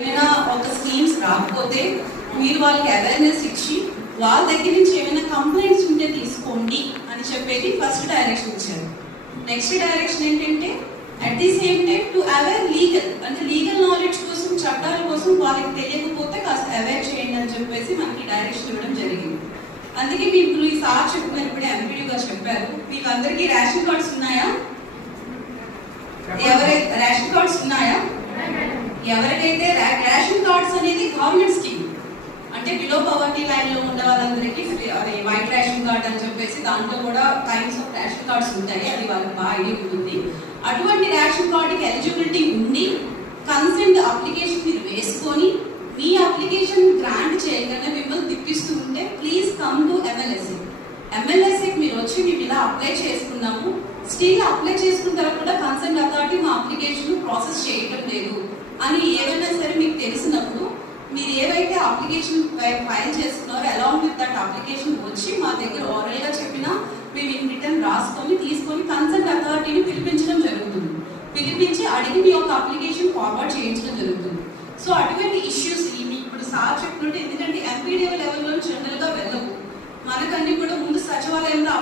ఏమైనా ఒక స్కీమ్స్ రాకపోతే మీరు వాళ్ళకి అవేర్నెస్ ఇచ్చి వాళ్ళ దగ్గర నుంచి ఏమైనా కంప్లైంట్స్ ఉంటే తీసుకోండి అని చెప్పేది ఫస్ట్ డైరెక్షన్ ఇచ్చారు నెక్స్ట్ డైరెక్షన్ ఏంటంటే at the same time to aware legal అంటే లీగల్ నాలెడ్జ్ కోసం చట్టాల కోసం వాళ్ళకి తెలియకపోతే కాస్త అవేర్ చేయండి అని చెప్పేసి మనకి డైరెక్షన్ ఇవ్వడం జరిగింది. అందుకే మీకు ఈ సార్ చెప్పిన ఇప్పుడే ఎంపీడీగా చెప్పారు మీకు అందరికీ రేషన్ కార్డ్స్ ఉన్నాయా? ఎవరైతే రేషన్ కార్డ్స్ ఉన్నాయా? ఎవరైతే అంటే బిలో పవర్టీ లైన్లో ఉన్న వాళ్ళందరికీ అదే వైట్ రేషన్ కార్డ్ అని చెప్పేసి దాంట్లో కూడా టైమ్స్ ఆఫ్ రేషన్ కార్డ్స్ ఉంటాయి. అది వాళ్ళకి బాగా ఐడియా ఉంటుంది. అటువంటి రేషన్ కార్డుకి ఎలిజిబిలిటీ ఉండి కన్సెంట్ అప్లికేషన్ మీరు వేసుకొని మీ అప్లికేషన్ గ్రాంట్ చేయగానే మిమ్మల్ని తిప్పిస్తూ ఉంటే ప్లీజ్ కమ్ టు ఎమ్మెల్యేసీ ఎమ్మెల్యేసీకి మీరు వచ్చి మేము ఇలా అప్లై చేసుకున్నాము. స్టిల్ అప్లై చేసుకున్న తర్వాత కూడా కన్సెంట్ అథారిటీ మా అప్లికేషన్ ప్రాసెస్ చేయటం లేదు అని ఏవైనా సరే మీకు తెలిసినప్పుడు మీరు ఏవైతే అప్లికేషన్ ఫైల్ చేసుకున్నారో అలాంగ్ విత్ దట్ అప్లికేషన్ వచ్చి మా దగ్గర ఓరల్గా చెప్పినా మేము ఇన్ రిటర్న్ రాసుకొని తీసుకొని కన్సెంట్ అథారిటీని పిలిపించడం జరుగుతుంది. పిలిపించి అడిగి మీ యొక్క అప్లికేషన్ ఫార్వర్డ్ చేయించడం జరుగుతుంది. సో అటువంటి ఇష్యూస్ మీకు ఇప్పుడు సార్ చెప్పినట్టు ఎందుకంటే ఎంపీడీఓ లెవెల్లో జనరల్గా వెళ్ళవు. మనకన్నీ కూడా ముందు సచివాలయంలో